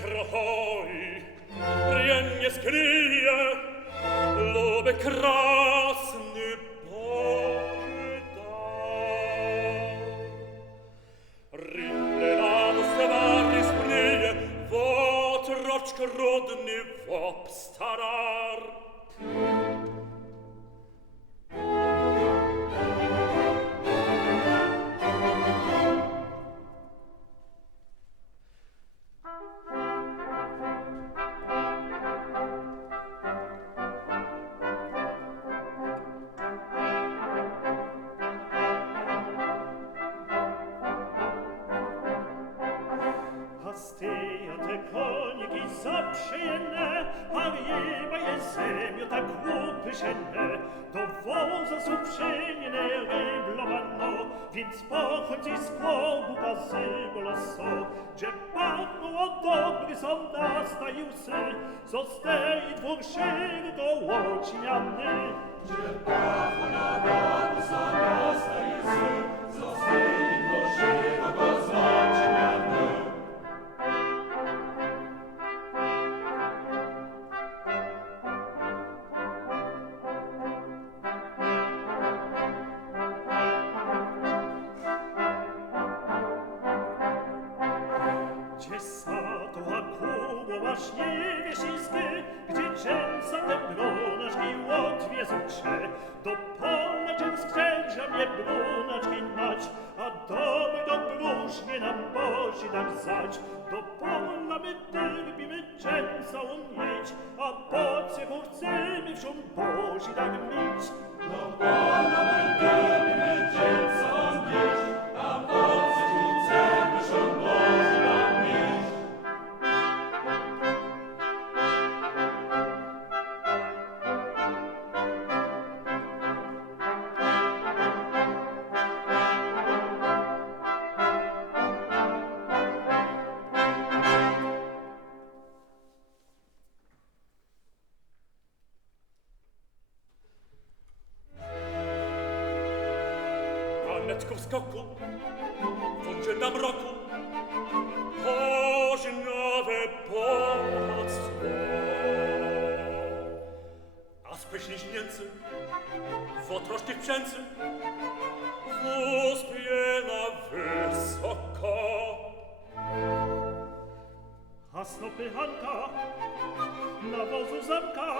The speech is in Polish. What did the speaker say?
troi, rienie skryje, luby krasny Boże daj. Rille lano stewary spryje, wotroczko rodny wop starar. Te koniki zaprzyjemne, a jeba je zemio tak łupyszenne, do woza są przyjemne ryblowano, więc pochodzi z kłobu gazybo laso, gdzie pachną o dobry sonda stajusy, zostaje dwóch szyg do łociniany. Gdzie pachną o dobry sonda stajusy, zostaje dwóch szyg do łociniany. Nie wiesisty, gdzie dżęsa ten brunaczki łotwiezucze, do pola dżęs skrzęża mnie brunaczki nać, a domy do brusznie nam Boży dam zać. Do pola my drbimy dżęsa umieć, a po cechu chcemy wsią Boży tak mieć. Do pola my drbimy dżęsa umieć, a po cechu chcemy wsią Boży tak mieć. Paneczko w skoku, włączy na mroku, pożnowe pomocno. A spyśni śnięcy, w otrosznych przęcy, wózpie na wysoko. A snopy Hanka na wozu zamka,